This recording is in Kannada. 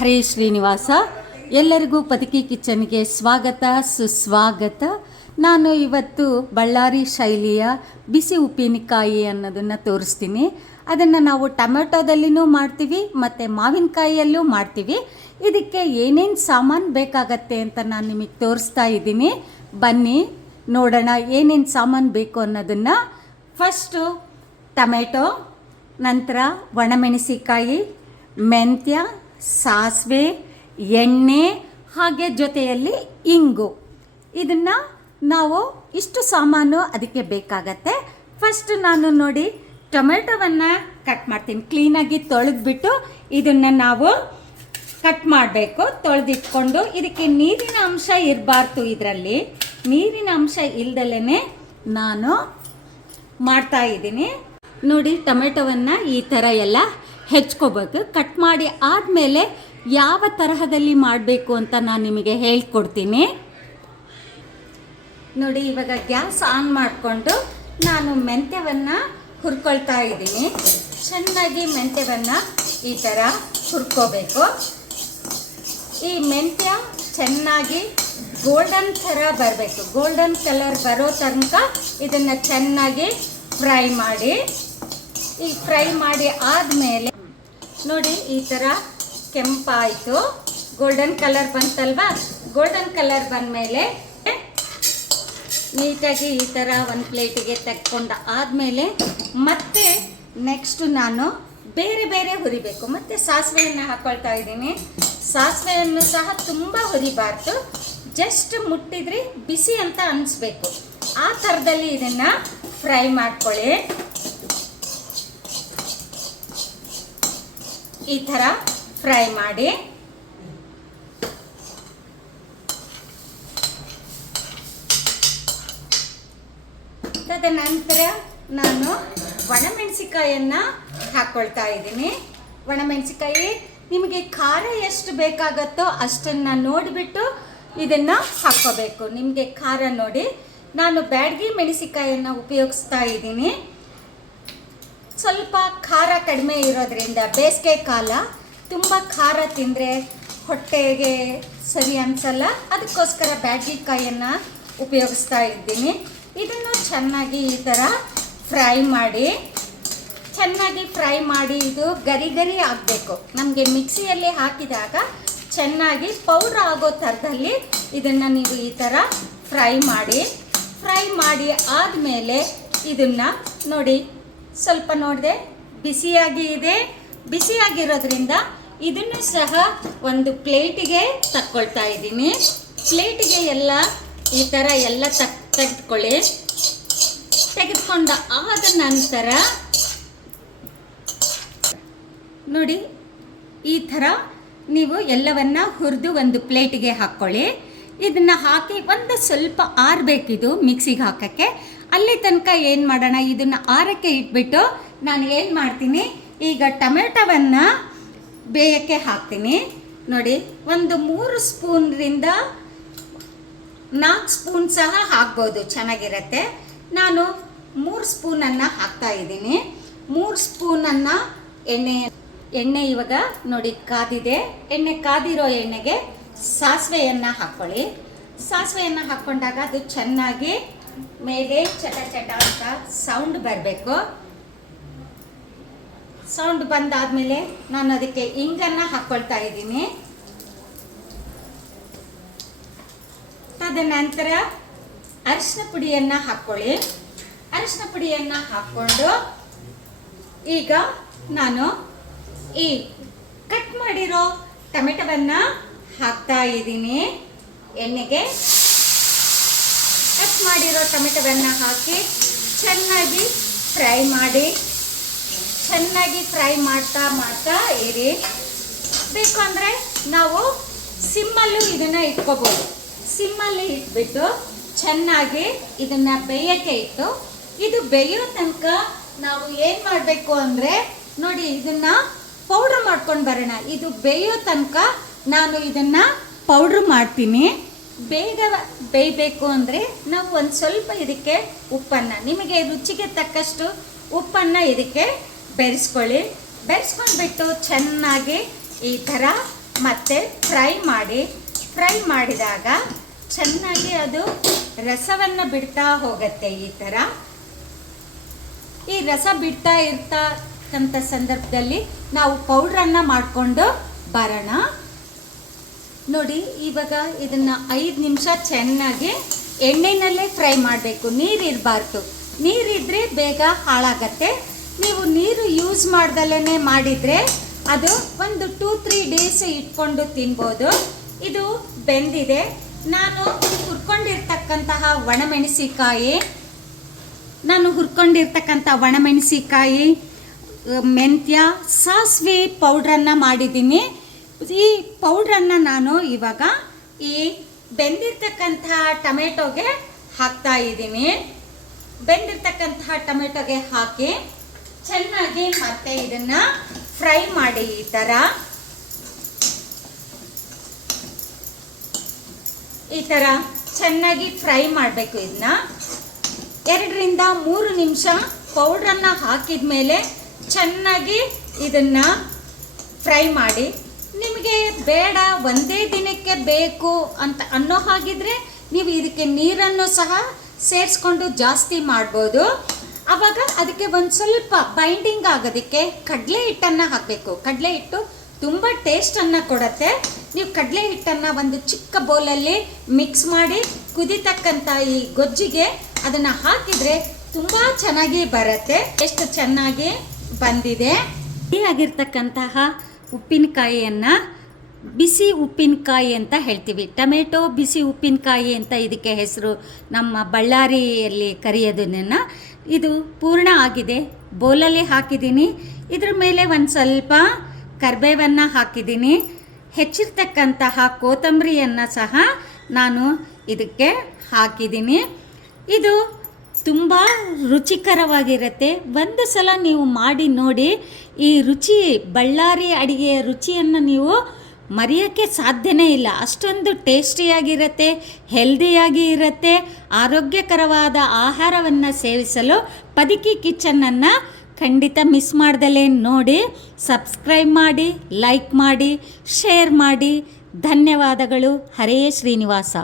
ಹರೇ ಶ್ರೀನಿವಾಸ. ಎಲ್ಲರಿಗೂ ಪದಕಿ ಕಿಚನ್ಗೆ ಸ್ವಾಗತ ಸುಸ್ವಾಗತ. ನಾನು ಇವತ್ತು ಬಳ್ಳಾರಿ ಶೈಲಿಯ ಬಿಸಿ ಉಪ್ಪಿನಕಾಯಿ ಅನ್ನೋದನ್ನು ತೋರಿಸ್ತೀನಿ. ಅದನ್ನು ನಾವು ಟೊಮೆಟೊದಲ್ಲಿನೂ ಮಾಡ್ತೀವಿ ಮತ್ತು ಮಾವಿನಕಾಯಿಯಲ್ಲೂ ಮಾಡ್ತೀವಿ. ಇದಕ್ಕೆ ಏನೇನು ಸಾಮಾನು ಬೇಕಾಗತ್ತೆ ಅಂತ ನಾನು ನಿಮಗೆ ತೋರಿಸ್ತಾ ಇದ್ದೀನಿ. ಬನ್ನಿ ನೋಡೋಣ ಏನೇನು ಸಾಮಾನು ಬೇಕು ಅನ್ನೋದನ್ನು. ಫಸ್ಟು ಟೊಮೆಟೊ, ನಂತರ ಒಣಮೆಣಸಿಕಾಯಿ, ಮೆಂತ್ಯ, ಸಾಸಿವೆ, ಎಣ್ಣೆ, ಹಾಗೆ ಜೊತೆಯಲ್ಲಿ ಇಂಗು. ಇದನ್ನು ನಾವು ಇಷ್ಟು ಸಾಮಾನು ಅದಕ್ಕೆ ಬೇಕಾಗತ್ತೆ. ಫಸ್ಟ್ ನಾನು ನೋಡಿ ಟೊಮೆಟೊವನ್ನು ಕಟ್ ಮಾಡ್ತೀನಿ. ಕ್ಲೀನಾಗಿ ತೊಳೆದ್ಬಿಟ್ಟು ಇದನ್ನು ನಾವು ಕಟ್ ಮಾಡಬೇಕು. ತೊಳೆದಿಟ್ಕೊಂಡು ಇದಕ್ಕೆ ನೀರಿನ ಅಂಶ ಇರಬಾರ್ದು. ಇದರಲ್ಲಿ ನೀರಿನ ಅಂಶ ಇಲ್ದಲೇ ನಾನು ಮಾಡ್ತಾ ಇದ್ದೀನಿ. ನೋಡಿ ಟೊಮೆಟೊವನ್ನು ಈ ಥರ ಎಲ್ಲ ಹೆಚ್ಕೋಬೇಕು. ಕಟ್ ಮಾಡಿ ಆದಮೇಲೆ ಯಾವ ತರಹದಲ್ಲಿ ಮಾಡಬೇಕು ಅಂತ ನಾನು ನಿಮಗೆ ಹೇಳ್ಕೊಡ್ತೀನಿ. ನೋಡಿ ಇವಾಗ ಗ್ಯಾಸ್ ಆನ್ ಮಾಡಿಕೊಂಡು ನಾನು ಮೆಂತ್ಯವನ್ನು ಹುರ್ಕೊಳ್ತಾ ಇದ್ದೀನಿ. ಚೆನ್ನಾಗಿ ಮೆಂತ್ಯವನ್ನು ಈ ಥರ ಹುರ್ಕೋಬೇಕು. ಈ ಮೆಂತ್ಯ ಚೆನ್ನಾಗಿ ಗೋಲ್ಡನ್ ಥರ ಬರಬೇಕು. ಗೋಲ್ಡನ್ ಕಲರ್ ಬರೋ ತನಕ ಇದನ್ನು ಚೆನ್ನಾಗಿ ಫ್ರೈ ಮಾಡಿ. ಈ ಫ್ರೈ ಮಾಡಿ ಆದಮೇಲೆ ನೋಡಿ ಈ ಥರ ಕೆಂಪಾಯಿತು, ಗೋಲ್ಡನ್ ಕಲರ್ ಬಂತಲ್ವಾ. ಗೋಲ್ಡನ್ ಕಲರ್ ಬಂದಮೇಲೆ ನೀಟಾಗಿ ಈ ಥರ ಒಂದು ಪ್ಲೇಟಿಗೆ ತೆಕ್ಕೊಂಡು ಆದಮೇಲೆ ಮತ್ತೆ ನೆಕ್ಸ್ಟು ನಾನು ಬೇರೆ ಬೇರೆ ಹುರಿಬೇಕು. ಮತ್ತು ಸಾಸಿವೆಯನ್ನು ಹಾಕ್ಕೊಳ್ತಾ ಇದ್ದೀನಿ. ಸಾಸಿವೆಯನ್ನು ಸಹ ತುಂಬ ಹುರಿಬಾರ್ದು, ಜಸ್ಟ್ ಮುಟ್ಟಿದ್ರೆ ಬಿಸಿ ಅಂತ ಅನಿಸ್ಬೇಕು. ಆ ಥರದಲ್ಲಿ ಇದನ್ನು ಫ್ರೈ ಮಾಡ್ಕೊಳ್ಳಿ. ಈ ಥರ ಫ್ರೈ ಮಾಡಿ. ತದನಂತರ ನಾನು ಒಣಮೆಣಸಿಕಾಯನ್ನು ಹಾಕ್ಕೊಳ್ತಾ ಇದ್ದೀನಿ. ಒಣಮೆಣಸಿಕಾಯಿ ನಿಮಗೆ ಖಾರ ಎಷ್ಟು ಬೇಕಾಗತ್ತೋ ಅಷ್ಟನ್ನು ನೋಡಿಬಿಟ್ಟು ಇದನ್ನು ಹಾಕ್ಕೋಬೇಕು. ನಿಮಗೆ ಖಾರ ನೋಡಿ, ನಾನು ಬ್ಯಾಡಗಿ ಮೆಣಸಿಕಾಯನ್ನು ಉಪಯೋಗಿಸ್ತಾ ಇದ್ದೀನಿ. ಸ್ವಲ್ಪ ಖಾರ ಕಡಿಮೆ ಇರೋದ್ರಿಂದ ಬೇಸಿಗೆ ಕಾಲ ತುಂಬ ಖಾರ ತಿಂದರೆ ಹೊಟ್ಟೆಗೆ ಸರಿ ಅನಿಸಲ್ಲ. ಅದಕ್ಕೋಸ್ಕರ ಬ್ಯಾಡಗಿಕಾಯನ್ನು ಉಪಯೋಗಿಸ್ತಾ ಇದ್ದೀನಿ. ಇದನ್ನು ಚೆನ್ನಾಗಿ ಈ ಥರ ಫ್ರೈ ಮಾಡಿ. ಚೆನ್ನಾಗಿ ಫ್ರೈ ಮಾಡಿ ಇದು ಗರಿ ಗರಿ ಆಗಬೇಕು. ನಮಗೆ ಮಿಕ್ಸಿಯಲ್ಲಿ ಹಾಕಿದಾಗ ಚೆನ್ನಾಗಿ ಪೌಡ್ರ್ ಆಗೋ ಥರದಲ್ಲಿ ಇದನ್ನು ನೀವು ಈ ಥರ ಫ್ರೈ ಮಾಡಿ. ಫ್ರೈ ಮಾಡಿ ಆದಮೇಲೆ ಇದನ್ನು ನೋಡಿ ಸ್ವಲ್ಪ ನೋಡಿದೆ ಬಿಸಿಯಾಗಿ ಇದೆ. ಬಿಸಿಯಾಗಿರೋದ್ರಿಂದ ಇದನ್ನು ಸಹ ಒಂದು ಪ್ಲೇಟಿಗೆ ತಕ್ಕೊಳ್ತಾ ಇದ್ದೀನಿ. ಪ್ಲೇಟಿಗೆ ಎಲ್ಲ ಈ ಥರ ಎಲ್ಲ ತೆಗೆದುಕೊಳ್ಳಿ. ತೆಗೆದುಕೊಂಡ ಆದ ನಂತರ ನೋಡಿ ಈ ಥರ ನೀವು ಎಲ್ಲವನ್ನ ಹುರಿದು ಒಂದು ಪ್ಲೇಟಿಗೆ ಹಾಕ್ಕೊಳ್ಳಿ. ಇದನ್ನು ಹಾಕಿ ಒಂದು ಸ್ವಲ್ಪ ಆರಬೇಕಿದು ಮಿಕ್ಸಿಗೆ ಹಾಕೋಕ್ಕೆ. ಅಲ್ಲಿ ತನಕ ಏನು ಮಾಡೋಣ, ಇದನ್ನು ಆರಕ್ಕೆ ಇಟ್ಬಿಟ್ಟು ನಾನು ಏನು ಮಾಡ್ತೀನಿ, ಈಗ ಟೊಮೆಟೊವನ್ನು ಬೇಯಕ್ಕೆ ಹಾಕ್ತೀನಿ. ನೋಡಿ ಒಂದು 3 ಸ್ಪೂನ್ರಿಂದ 4 ಸ್ಪೂನ್ ಸಹ ಹಾಕ್ಬೋದು, ಚೆನ್ನಾಗಿರುತ್ತೆ. ನಾನು 3 ಸ್ಪೂನನ್ನು ಹಾಕ್ತಾ ಇದ್ದೀನಿ. 3 ಸ್ಪೂನನ್ನು ಎಣ್ಣೆ ಇವಾಗ ನೋಡಿ ಕಾದಿದೆ. ಎಣ್ಣೆ ಕಾದಿರೋ ಎಣ್ಣೆಗೆ ಸಾಸಿವೆಯನ್ನು ಹಾಕ್ಕೊಳ್ಳಿ. ಸಾಸಿವೆಯನ್ನು ಹಾಕ್ಕೊಂಡಾಗ ಅದು ಚೆನ್ನಾಗಿ ಮೇಲೆ ಚಟ ಚಟ ಅಂತ ಸೌಂಡ್ ಬರಬೇಕು. ಸೌಂಡ್ ಬಂದಾದಮೇಲೆ ನಾನು ಅದಕ್ಕೆ ಇಂಗನ್ನು ಹಾಕ್ಕೊಳ್ತಾ ಇದ್ದೀನಿ. ತದನಂತರ ಅರಿಶಿನ ಪುಡಿಯನ್ನು ಹಾಕ್ಕೊಳ್ಳಿ. ಅರಿಶಿನ ಪುಡಿಯನ್ನು ಹಾಕ್ಕೊಂಡು ಈಗ ನಾನು ಈ ಕಟ್ ಮಾಡಿರೋ ಟೊಮೆಟೊವನ್ನು ಹಾಕ್ತಾ ಇದ್ದೀನಿ ಎಣ್ಣೆಗೆ. ಕಟ್ ಮಾಡಿರೋ ಟೊಮೆಟೊವನ್ನು ಹಾಕಿ ಚೆನ್ನಾಗಿ ಫ್ರೈ ಮಾಡಿ. ಚೆನ್ನಾಗಿ ಫ್ರೈ ಮಾಡ್ತಾ ಮಾಡ್ತಾ ಇರಿ. ಬೇಕು ಅಂದರೆ ನಾವು ಸಿಮ್ಮಲ್ಲೂ ಇದನ್ನು ಇಟ್ಕೋಬೋದು. ಸಿಮ್ಮಲ್ಲಿ ಇಟ್ಬಿಟ್ಟು ಚೆನ್ನಾಗಿ ಇದನ್ನು ಬೇಯೋಕ್ಕೆ ಇಟ್ಟು ಇದು ಬೇಯೋ ತನಕ ನಾವು ಏನು ಮಾಡಬೇಕು ಅಂದರೆ ನೋಡಿ ಇದನ್ನು ಪೌಡ್ರ್ ಮಾಡ್ಕೊಂಡು ಬರೋಣ. ಇದು ಬೇಯೋ ತನಕ ನಾನು ಇದನ್ನು ಪೌಡ್ರ್ ಮಾಡ್ತೀನಿ. ಬೇಗ ಬೇಯಬೇಕು ಅಂದರೆ ನಾವು ಒಂದು ಸ್ವಲ್ಪ ಇದಕ್ಕೆ ಉಪ್ಪನ್ನು, ನಿಮಗೆ ರುಚಿಗೆ ತಕ್ಕಷ್ಟು ಉಪ್ಪನ್ನು ಇದಕ್ಕೆ ಬೆರೆಸ್ಕೊಳ್ಳಿ. ಬೆರೆಸ್ಕೊಂಡ್ಬಿಟ್ಟು ಚೆನ್ನಾಗಿ ಈ ಥರ ಮತ್ತು ಫ್ರೈ ಮಾಡಿದಾಗ ಚೆನ್ನಾಗಿ ಅದು ರಸವನ್ನು ಬಿಡ್ತಾ ಹೋಗುತ್ತೆ. ಈ ರಸ ಬಿಡ್ತಾ ಇರ್ತಕ್ಕಂಥ ಸಂದರ್ಭದಲ್ಲಿ ನಾವು ಪೌಡ್ರನ್ನು ಮಾಡಿಕೊಂಡು ಬರೋಣ. ನೋಡಿ, ಇವಾಗ ಇದನ್ನು 5 ನಿಮಿಷ ಚೆನ್ನಾಗಿ ಎಣ್ಣೆನಲ್ಲೇ ಫ್ರೈ ಮಾಡಬೇಕು. ನೀರಿರಬಾರ್ದು. ನೀರಿದ್ದರೆ ಬೇಗ ಹಾಳಾಗತ್ತೆ. ನೀವು ನೀರು ಯೂಸ್ ಮಾಡ್ದಲೇ ಮಾಡಿದರೆ ಅದು ಒಂದು 2-3 ಡೇಸ್ ಇಟ್ಕೊಂಡು ತಿನ್ಬೋದು. ಇದು ಬೆಂದಿದೆ. ನಾನು ಹುರ್ಕೊಂಡಿರ್ತಕ್ಕಂತಹ ಒಣಮೆಣಸಿಕಾಯಿ, ಮೆಂತ್ಯ, ಸಾಸಿವೆ ಪೌಡ್ರನ್ನು ಮಾಡಿದ್ದೀನಿ. ಈ ಪೌಡ್ರನ್ನು ನಾನು ಇವಾಗ ಈ ಬೆಂದಿರ್ತಕ್ಕಂತಹ ಟೊಮೆಟೊಗೆ ಹಾಕ್ತಾ ಇದ್ದೀನಿ. ಬೆಂದಿರ್ತಕ್ಕಂತಹ ಟೊಮೆಟೊಗೆ ಹಾಕಿ ಚೆನ್ನಾಗಿ ಮತ್ತೆ ಇದನ್ನು ಫ್ರೈ ಮಾಡಿ. ಈ ಥರ ಚೆನ್ನಾಗಿ ಫ್ರೈ ಮಾಡಬೇಕು. ಇದನ್ನ 2ರಿಂದ 3 ನಿಮಿಷ ಪೌಡ್ರನ್ನು ಹಾಕಿದ ಮೇಲೆ ಚೆನ್ನಾಗಿ ಇದನ್ನು ಫ್ರೈ ಮಾಡಿ. ನಿಮಗೆ ಬೇಡ, ಒಂದೇ ದಿನಕ್ಕೆ ಬೇಕು ಅಂತ ಅನ್ನೋ ಹಾಗಿದ್ರೆ ನೀವು ಇದಕ್ಕೆ ನೀರನ್ನು ಸಹ ಸೇರಿಸ್ಕೊಂಡು ಜಾಸ್ತಿ ಮಾಡ್ಬೋದು. ಆವಾಗ ಅದಕ್ಕೆ ಒಂದು ಸ್ವಲ್ಪ ಬೈಂಡಿಂಗ್ ಆಗೋದಕ್ಕೆ ಕಡಲೆ ಹಿಟ್ಟನ್ನು ಹಾಕಬೇಕು. ಕಡಲೆ ಹಿಟ್ಟು ತುಂಬ ಟೇಸ್ಟನ್ನು ಕೊಡುತ್ತೆ. ನೀವು ಕಡಲೆ ಹಿಟ್ಟನ್ನು ಒಂದು ಚಿಕ್ಕ ಬೌಲಲ್ಲಿ ಮಿಕ್ಸ್ ಮಾಡಿ ಕುದಿತಕ್ಕಂಥ ಈ ಗೊಜ್ಜಿಗೆ ಅದನ್ನು ಹಾಕಿದರೆ ತುಂಬ ಚೆನ್ನಾಗಿ ಬರುತ್ತೆ. ಎಷ್ಟು ಚೆನ್ನಾಗಿ ಬಂದಿದೆ. ಆಗಿರ್ತಕ್ಕಂತಹ ಉಪ್ಪಿನಕಾಯಿಯನ್ನು ಬಿಸಿ ಉಪ್ಪಿನಕಾಯಿ ಅಂತ ಹೇಳ್ತೀವಿ. ಟೊಮೆಟೊ ಬಿಸಿ ಉಪ್ಪಿನಕಾಯಿ ಅಂತ ಇದಕ್ಕೆ ಹೆಸರು. ನಮ್ಮ ಬಳ್ಳಾರಿಯಲ್ಲಿ ಕರೆಯೋದನ್ನು. ಇದು ಪೂರ್ಣ ಆಗಿದೆ. ಬೌಲಲ್ಲಿ ಹಾಕಿದ್ದೀನಿ. ಇದ್ರ ಮೇಲೆ ಒಂದು ಸ್ವಲ್ಪ ಕರಿಬೇವನ್ನು ಹಾಕಿದ್ದೀನಿ. ಹೆಚ್ಚಿರ್ತಕ್ಕಂತಹ ಕೊತ್ತಂಬರಿಯನ್ನು ಸಹ ನಾನು ಇದಕ್ಕೆ ಹಾಕಿದ್ದೀನಿ. ಇದು ತುಂಬ ರುಚಿಕರವಾಗಿರುತ್ತೆ. ಒಂದು ಸಲ ನೀವು ಮಾಡಿ ನೋಡಿ. ಈ ರುಚಿ, ಬಳ್ಳಾರಿ ಅಡಿಗೆಯ ರುಚಿಯನ್ನು ನೀವು ಮರೆಯೋಕ್ಕೆ ಸಾಧ್ಯನೇ ಇಲ್ಲ. ಅಷ್ಟೊಂದು ಟೇಸ್ಟಿಯಾಗಿರುತ್ತೆ, ಹೆಲ್ದಿಯಾಗಿ ಇರುತ್ತೆ. ಆರೋಗ್ಯಕರವಾದ ಆಹಾರವನ್ನು ಸೇವಿಸಲು ಪದಕಿ ಕಿಚನನ್ನು ಖಂಡಿತ ಮಿಸ್ ಮಾಡ್ದಲೇ ನೋಡಿ. ಸಬ್ಸ್ಕ್ರೈಬ್ ಮಾಡಿ, ಲೈಕ್ ಮಾಡಿ, ಶೇರ್ ಮಾಡಿ. ಧನ್ಯವಾದಗಳು. ಹರೇ ಶ್ರೀನಿವಾಸ.